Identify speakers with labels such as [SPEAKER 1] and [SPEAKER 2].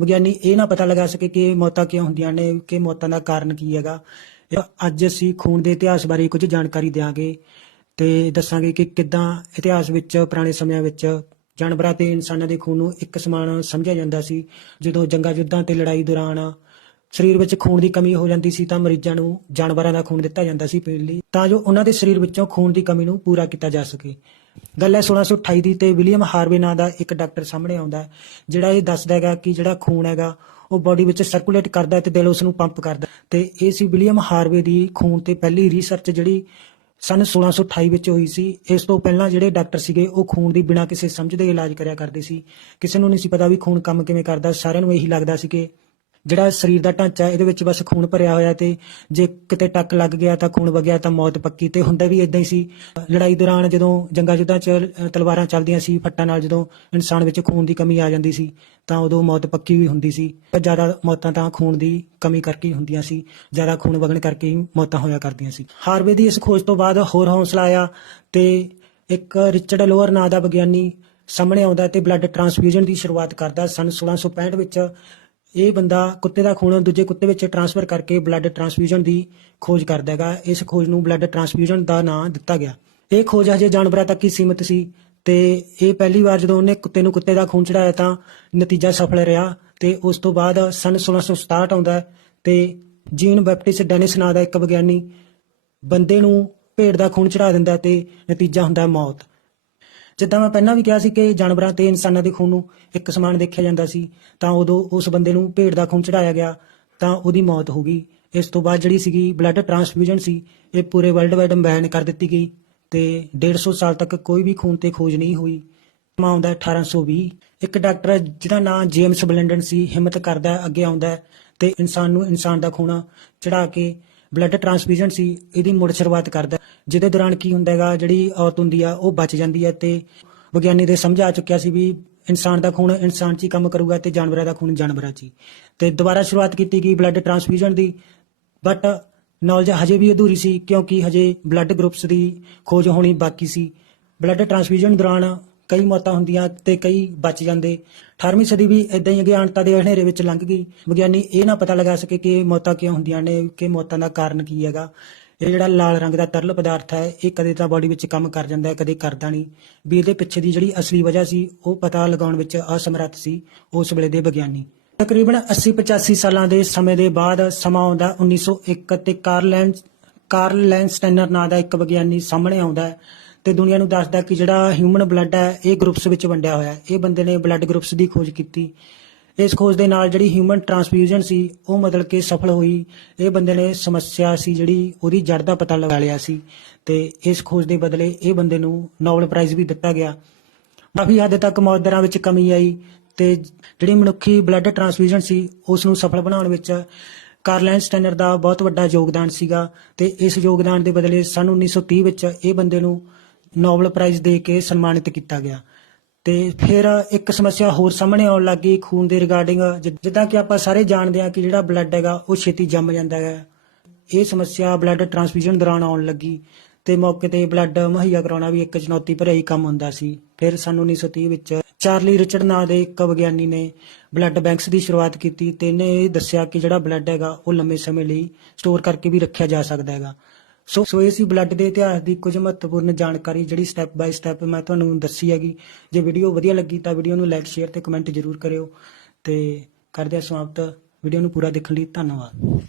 [SPEAKER 1] ਵਿਗਿਆਨੀ ਇਹ ਨਾ ਪਤਾ ਲਗਾ ਸਕੇ ਕਿ ਮੌਤਾਂ ਕਿਉਂ ਹੁੰਦੀਆਂ ਨੇ, ਕਿ ਮੌਤਾਂ ਦਾ ਕਾਰਨ ਕੀ ਹੈਗਾ। ਅੱਜ ਅਸੀਂ ਖੂਨ ਦੇ ਇਤਿਹਾਸ ਬਾਰੇ ਕੁਝ ਜਾਣਕਾਰੀ ਦਿਆਂਗੇ ਤੇ ਦੱਸਾਂਗੇ ਕਿ ਕਿੱਦਾਂ ਇਤਿਹਾਸ ਵਿੱਚ ਪੁਰਾਣੇ ਸਮਿਆਂ ਵਿੱਚ ਜਾਨਵਰਾਂ ਤੇ ਇਨਸਾਨਾਂ ਦੇ ਖੂਨ ਨੂੰ ਇੱਕ ਸਮਾਨ ਸਮਝਿਆ ਜਾਂਦਾ ਸੀ। ਜਦੋਂ ਜੰਗਾਂ ਯੁੱਧਾਂ ਤੇ ਲੜਾਈ ਦੌਰਾਨ ਸਰੀਰ ਵਿੱਚ ਖੂਨ ਦੀ ਕਮੀ ਹੋ ਜਾਂਦੀ ਸੀ ਤਾਂ ਮਰੀਜ਼ਾਂ ਨੂੰ ਜਾਨਵਰਾਂ ਦਾ ਖੂਨ ਦਿੱਤਾ ਜਾਂਦਾ ਸੀ ਪੀਣ ਲਈ। ਤਾਂ ਜੋ ਉਹਨਾਂ ਦੇ ਸਰੀਰ ਵਿੱਚੋਂ ਖੂਨ ਦੀ ਕਮੀ ਨੂੰ ਪੂਰਾ ਕੀਤਾ ਜਾ ਸਕੇ। ਗੱਲ ਹੈ 1628 ਦੀ ਤੇ ਵਿਲੀਅਮ ਹਾਰਵੇ ਨਾਂ ਦਾ ਇੱਕ ਡਾਕਟਰ ਸਾਹਮਣੇ ਆਉਂਦਾ ਜਿਹੜਾ ਇਹ ਦੱਸਦਾ ਹੈਗਾ ਕਿ ਜਿਹੜਾ ਖੂਨ ਹੈਗਾ, ਉਹ ਬਾਡੀ ਵਿੱਚ ਸਰਕੂਲੇਟ ਕਰਦਾ ਹੈ ਤੇ ਦਿਲ ਉਸ ਨੂੰ ਪੰਪ ਕਰਦਾ ਹੈ। ਤੇ ਇਹ ਸੀ ਵਿਲੀਅਮ ਹਾਰਵੇ ਦੀ ਖੂਨ ਤੇ ਪਹਿਲੀ ਰਿਸਰਚ ਜਿਹੜੀ ਸਨ 1628 ਵਿੱਚ ਹੋਈ ਸੀ ਇਸ ਤੋਂ ਪਹਿਲਾਂ ਜਿਹੜੇ ਡਾਕਟਰ ਸੀਗੇ, ਉਹ ਖੂਨ ਦੀ ਬਿਨਾਂ ਕਿਸੇ ਸਮਝ ਦੇ ਇਲਾਜ ਕਰਿਆ ਕਰਦੇ ਸੀ ਕਿਸੇ ਨੂੰ ਨਹੀਂ ਸੀ ਪਤਾ ਵੀ ਖੂਨ ਕੰਮ ਕਿਵੇਂ ਕਰਦਾ, ਸਾਰਿਆਂ ਨੂੰ ਇਹੀ ਲੱਗਦਾ ਸੀ ਕਿ ਜਿਹੜਾ ਸਰੀਰ ਦਾ ਢਾਂਚਾ ਇਹਦੇ ਵਿੱਚ ਬਸ ਖੂਨ ਭਰਿਆ ਹੋਇਆ ਤੇ ਜੇ ਕਿਤੇ ਟੱਕ ਲੱਗ ਗਿਆ ਤਾਂ ਖੂਨ ਵਗਿਆ ਤਾਂ ਮੌਤ ਪੱਕੀ ਤੇ ਹੁੰਦਾ ਵੀ ਇਦਾਂ ਹੀ ਸੀ। ਲੜਾਈ ਦੌਰਾਨ ਜਦੋਂ ਜੰਗਾਂ ਯੁੱਧਾਂ 'ਚ ਤਲਵਾਰਾਂ ਚੱਲਦੀਆਂ ਸੀ, ਫੱਟਾਂ ਨਾਲ ਜਦੋਂ ਇਨਸਾਨ ਵਿੱਚ ਖੂਨ ਦੀ ਕਮੀ ਆ ਜਾਂਦੀ ਸੀ, ਤਾਂ ਉਦੋਂ ਮੌਤ ਪੱਕੀ ਵੀ ਹੁੰਦੀ ਸੀ। ਪਰ ਜ਼ਿਆਦਾ ਮੌਤਾਂ ਤਾਂ ਖੂਨ ਦੀ ਕਮੀ ਕਰਕੇ ਹੀ ਹੁੰਦੀਆਂ ਸੀ। ਜ਼ਿਆਦਾ ਖੂਨ ਵਗਣ ਕਰਕੇ ਹੀ ਮੌਤਾਂ ਹੋਇਆ ਕਰਦੀਆਂ ਸੀ। ਹਾਰਵੇ ਦੀ ਇਸ ਖੋਜ ਤੋਂ ਬਾਅਦ ਹੋਰ ਹੌਸਲਾ ਆਇਆ ਤੇ ਇੱਕ ਰਿਚਰਡ ਲੋਅਰ ਨਾਂ ਦਾ ਵਿਗਿਆਨੀ ਸਾਹਮਣੇ ਆਉਂਦਾ ਤੇ ਬਲੱਡ ਟ੍ਰਾਂਸਫਿਊਜ਼ਨ ਦੀ ਸ਼ੁਰੂਆਤ ਕਰਦਾ। ਸਨ 1665 ਵਿੱਚ ਇਹ ਬੰਦਾ ਕੁੱਤੇ ਦਾ ਖੂਨ ਦੂਜੇ ਕੁੱਤੇ ਵਿੱਚ ਟ੍ਰਾਂਸਫਰ ਕਰਕੇ ਬਲੱਡ ਟ੍ਰਾਂਸਫਿਊਜ਼ਨ ਦੀ ਖੋਜ ਕਰਦਾ ਹੈਗਾ। ਇਸ ਖੋਜ ਨੂੰ ਬਲੱਡ ਟ੍ਰਾਂਸਫਿਊਜ਼ਨ ਦਾ ਨਾਂ ਦਿੱਤਾ ਗਿਆ। ਇਹ ਖੋਜ ਹਜੇ ਜਾਨਵਰਾਂ ਤੱਕ ਹੀ ਸੀਮਿਤ ਸੀ ਤੇ ਇਹ ਪਹਿਲੀ ਵਾਰ ਜਦੋਂ ਉਹਨੇ ਕੁੱਤੇ ਨੂੰ ਕੁੱਤੇ ਦਾ ਖੂਨ ਚੜਾਇਆ ਤਾਂ ਨਤੀਜਾ ਸਫਲ ਰਿਹਾ ਤੇ ਉਸ ਤੋਂ ਬਾਅਦ ਸਨ 1667 ਆਉਂਦਾ ਹੈ ਤੇ ਜੀਨ ਬੈਪਟਿਸਟ ਡੈਨਿਸ ਨਾਂ ਦਾ ਇੱਕ ਵਿਗਿਆਨੀ ਬੰਦੇ ਨੂੰ ਭੇਡ ਦਾ ਖੂਨ ਚੜਾ ਦਿੰਦਾ ਤੇ ਨਤੀਜਾ ਹੁੰਦਾ ਮੌਤ। ਜਿੱਦਾਂ ਮੈਂ ਪਹਿਲਾਂ ਵੀ ਕਿਹਾ ਸੀ ਕਿ ਜਾਨਵਰਾਂ ਤੇ ਇਨਸਾਨਾਂ ਦੇ ਖੂਨ ਨੂੰ ਇੱਕ ਸਮਾਨ ਦੇਖਿਆ ਜਾਂਦਾ ਸੀ, ਤਾਂ ਉਦੋਂ ਉਸ ਬੰਦੇ ਨੂੰ ਭੇਡ ਦਾ ਖੂਨ ਚੜਾਇਆ ਗਿਆ, ਤਾਂ ਉਹਦੀ ਮੌਤ ਹੋ ਗਈ। ਇਸ ਤੋਂ ਬਾਅਦ ਜਿਹੜੀ ਸੀਗੀ ਬਲੱਡ ਟ੍ਰਾਂਸਫਿਊਜ਼ਨ ਸੀ, ਇਹ ਪੂਰੇ ਵਰਲਡ ਵਾਈਡ ਬੈਨ ਕਰ ਦਿੱਤੀ ਗਈ ਤੇ 150 ਸਾਲ ਤੱਕ ਕੋਈ ਵੀ ਖੂਨ ਤੇ ਖੋਜ ਨਹੀਂ ਹੋਈ। ਸਮਾਂ ਆਉਂਦਾ ਹੈ 1820 ਇੱਕ ਡਾਕਟਰ ਜਿਹਦਾ ਨਾਮ ਜੇਮਸ ਬਲੈਂਡਨ ਸੀ, ਹਿੰਮਤ ਕਰਦਾ ਅੱਗੇ ਆਉਂਦਾ ਹੈ ਤੇ ਇਨਸਾਨ ਨੂੰ ਇਨਸਾਨ ਦਾ ਖੂਨ ਚੜਾ ਕੇ ਬਲੱਡ ਟ੍ਰਾਂਸਫਿਊਜ਼ਨ ਸੀ, ਇਹਦੀ ਮੁੜ ਸ਼ੁਰੂਆਤ ਕਰਦਾ। ਜਿਹਦੇ ਦੌਰਾਨ ਕੀ ਹੁੰਦਾ ਹੈਗਾ, ਜਿਹੜੀ ਔਰਤ ਹੁੰਦੀ ਆ, ਉਹ ਬਚ ਜਾਂਦੀ ਹੈ ਤੇ ਵਿਗਿਆਨੀ ਦੇ ਸਮਝ ਆ ਚੁੱਕਿਆ ਸੀ ਵੀ ਇਨਸਾਨ ਦਾ ਖੂਨ ਇਨਸਾਨ 'ਚ ਹੀ ਕੰਮ ਕਰੂਗਾ ਤੇ ਜਾਨਵਰਾਂ ਦਾ ਖੂਨ ਜਾਨਵਰਾਂ 'ਚ ਹੀ। ਤੇ ਦੁਬਾਰਾ ਸ਼ੁਰੂਆਤ ਕੀਤੀ ਗਈ ਬਲੱਡ ਟ੍ਰਾਂਸਫਿਊਜ਼ਨ ਦੀ ਬਟ ਨੌਲੇਜ ਹਜੇ ਵੀ ਅਧੂਰੀ ਸੀ, ਕਿਉਂਕਿ ਹਜੇ ਬਲੱਡ ਗਰੁੱਪਸ ਦੀ ਖੋਜ ਹੋਣੀ ਬਾਕੀ ਸੀ। ਬਲੱਡ ਟ੍ਰਾਂਸਫਿਊਜ਼ਨ ਦੌਰਾਨ ਕਈ ਮੌਤਾਂ ਹੁੰਦੀਆਂ ਤੇ ਕਈ ਬਚ ਜਾਂਦੇ। 18ਵੀਂ ਸਦੀ ਵੀ ਇਦਾਂ ਹੀ ਅਗਿਆਨਤਾ ਦੇ ਹਨੇਰੇ ਵਿੱਚ ਲੰਘ ਗਈ। ਵਿਗਿਆਨੀ ਇਹ ਨਾ ਪਤਾ ਲਗਾ ਸਕੇ ਕਿ ਮੌਤਾਂ ਕਿਉਂ ਹੁੰਦੀਆਂ ਨੇ, ਕਿ ਮੌਤਾਂ ਦਾ ਕਾਰਨ ਕੀ ਹੈਗਾ। ਇਹ ਜਿਹੜਾ ਲਾਲ ਰੰਗ ਦਾ ਤਰਲ ਪਦਾਰਥ ਹੈ, ਇਹ ਕਦੇ ਤਾਂ ਬਾਡੀ ਵਿੱਚ ਕੰਮ ਕਰ ਜਾਂਦਾ ਹੈ, ਕਦੇ ਕਰਦਾ ਨਹੀਂ। ਵੀ ਇਹਦੇ ਪਿੱਛੇ ਦੀ ਜਿਹੜੀ ਅਸਲੀ ਵਜ੍ਹਾ ਸੀ, ਉਹ ਪਤਾ ਲਗਾਉਣ ਵਿੱਚ ਅਸਮਰੱਥ ਸੀ ਉਸ ਵੇਲੇ ਦੇ ਵਿਗਿਆਨੀ। ਤਕਰੀਬਨ 80-85 ਸਾਲਾਂ ਦੇ ਸਮੇਂ ਦੇ ਬਾਅਦ ਸਮਾਂ ਆਉਂਦਾ 1901 ਤੇ ਕਾਰਲੈਂਡ ਕਾਰਲ ਲੈਂਸਟਾਈਨਰ ਨਾਂ ਦਾ ਇੱਕ ਵਿਗਿਆਨੀ ਸਾਹਮਣੇ ਆਉਂਦਾ ਹੈ। ਤੇ ਦੁਨੀਆ ਨੂੰ ਦੱਸਦਾ ਕਿ ਜਿਹੜਾ ਹਿਊਮਨ ਬਲੱਡ ਹੈ, ਇਹ ਗਰੁੱਪਸ ਵਿੱਚ ਵੰਡਿਆ ਹੋਇਆ ਹੈ। ਇਹ ਬੰਦੇ ਨੇ ਬਲੱਡ ਗਰੁੱਪਸ ਦੀ ਖੋਜ ਕੀਤੀ। ਇਸ ਖੋਜ ਦੇ ਨਾਲ ਜਿਹੜੀ ਹਿਊਮਨ ਟ੍ਰਾਂਸਫਿਊਜ਼ਨ ਸੀ, ਉਹ ਮਤਲਬ ਕਿ ਸਫਲ ਹੋਈ। ਇਹ ਬੰਦੇ ਨੇ ਸਮੱਸਿਆ ਸੀ ਜਿਹੜੀ ਉਹਦੀ ਜੜ ਦਾ ਪਤਾ ਲਗਾ ਲਿਆ ਸੀ ਤੇ ਇਸ ਖੋਜ ਦੇ ਬਦਲੇ ਇਹ ਬੰਦੇ ਨੂੰ ਨੋਬਲ ਪ੍ਰਾਈਜ਼ ਵੀ ਦਿੱਤਾ ਗਿਆ। ਕਾਫੀ ਹੱਦ ਤੱਕ ਮੌਤ ਦਰਾਂ ਵਿੱਚ ਕਮੀ ਆਈ ਤੇ ਜਿਹੜੀ ਮਨੁੱਖੀ ਬਲੱਡ ਟ੍ਰਾਂਸਫਿਊਜ਼ਨ ਸੀ, ਉਸ ਨੂੰ ਸਫਲ ਬਣਾਉਣ ਵਿੱਚ ਕਾਰਲੈਂਡ ਸਟੈਨਰ ਦਾ ਬਹੁਤ ਵੱਡਾ ਯੋਗਦਾਨ ਸੀਗਾ ਤੇ ਇਸ ਯੋਗਦਾਨ ਦੇ ਬਦਲੇ ਸਨ 1930 ਵਿੱਚ ਇਹ ਬੰਦੇ ਨੂੰ ਨੋਬਲ ਪ੍ਰਾਈਜ਼ ਦੇ ਕੇ ਸਨਮਾਨਿਤ ਕੀਤਾ ਗਿਆ। ਤੇ ਫਿਰ ਇੱਕ ਸਮੱਸਿਆ ਹੋਰ ਸਾਹਮਣੇ ਆਉਣ ਲੱਗੀ ਖੂਨ ਦੇ ਰਿਗਾਰਡਿੰਗ ਜਿੱਦਾਂ ਕਿ ਆਪਾਂ ਸਾਰੇ ਜਾਣਦੇ ਹਾਂ ਕਿ ਜਿਹੜਾ ਬਲੱਡ ਹੈਗਾ ਉਹ ਛੇਤੀ ਜੰਮ ਜਾਂਦਾ ਹੈ। ਇਹ ਸਮੱਸਿਆ ਬਲੱਡ ਟ੍ਰਾਂਸਫਿਊਜ਼ਨ ਦੌਰਾਨ ਆਉਣ ਲੱਗੀ ਤੇ ਮੌਕੇ ਤੇ ਬਲੱਡ ਮੁਹੱਈਆ ਕਰਾਉਣਾ ਵੀ ਇੱਕ ਚੁਣੌਤੀ ਭਰਿਆ ਹੀ ਕੰਮ ਹੁੰਦਾ ਸੀ। ਫਿਰ ਸਨ 1930 ਵਿੱਚ ਚਾਰਲੀ ਰਿਚਰਡ ਨਾਂ ਦੇ ਇੱਕ ਵਿਗਿਆਨੀ ਨੇ ਬਲੱਡ ਬੈਂਕਸ ਦੀ ਸ਼ੁਰੂਆਤ ਕੀਤੀ ਤੇ ਇਹਨੇ ਇਹ ਦੱਸਿਆ ਕਿ ਜਿਹੜਾ ਬਲੱਡ ਹੈਗਾ ਉਹ ਲੰਮੇ ਸਮੇਂ ਲਈ ਸਟੋਰ ਕਰਕੇ ਵੀ ਰੱਖਿਆ ਜਾ ਸਕਦਾ ਹੈਗਾ। ਸੋ ਸੋ ਇਹ ਸੀ ਬਲੱਡ ਦੇ ਇਤਿਹਾਸ ਦੀ ਕੁਝ ਮਹੱਤਵਪੂਰਨ ਜਾਣਕਾਰੀ ਜਿਹੜੀ ਸਟੈਪ ਬਾਈ ਸਟੈਪ ਮੈਂ ਤੁਹਾਨੂੰ ਦੱਸੀ ਹੈਗੀ। ਜੇ ਵੀਡੀਓ ਵਧੀਆ ਲੱਗੀ ਤਾਂ ਵੀਡੀਓ ਨੂੰ ਲਾਈਕ ਸ਼ੇਅਰ ਤੇ ਕਮੈਂਟ ਜ਼ਰੂਰ ਕਰਿਓ। ਤੇ ਕਰਦੇ ਹਾਂ ਸਮਾਪਤ। ਵੀਡੀਓ ਨੂੰ ਪੂਰਾ ਦੇਖਣ ਲਈ ਧੰਨਵਾਦ।